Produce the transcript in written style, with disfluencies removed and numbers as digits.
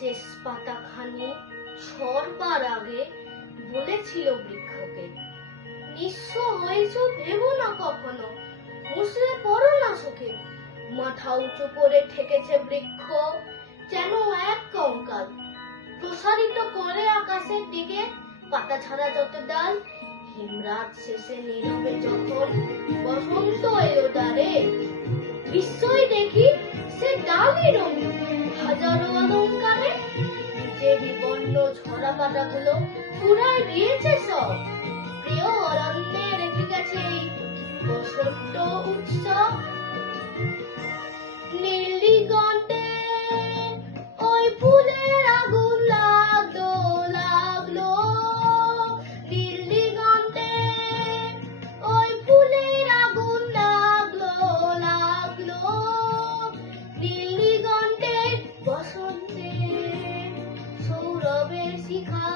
শেষ পাতাখানি ছড়বার আগে বলেছিল বৃক্ষকে, নিঃস্ব হয়েছ ভেবো না কখনো, মুসড়ে পড়ো না সুখে। মাথা উঁচু করে ঠেকেছে বৃক্ষ যেন এক কঙ্কাল, প্রসারিত করে আকাশের দিকে পাতা ছাড়া যত ডাল। হিমরাত শেষে নীরবে যখন বসন্ত এলো দ্বারে, বিস্ময় দেখি সে ডালই রঙিন হাজারো অলঙ্কারে। যে বিবর্ণ ঝরা পাতাগুলো পুরাই দিয়েছে সব, প্রিয় অরণ্যে রেখে গেছে এই বসন্ত উৎসব। নীলদিগন্তে ওই ফুলের আগুন লাগলো লাগলো, নীলদিগন্তে ওই ফুলের আগুন লাগলো লাগলো, নীলদিগন্তে বসন্তে সৌরভের শিখা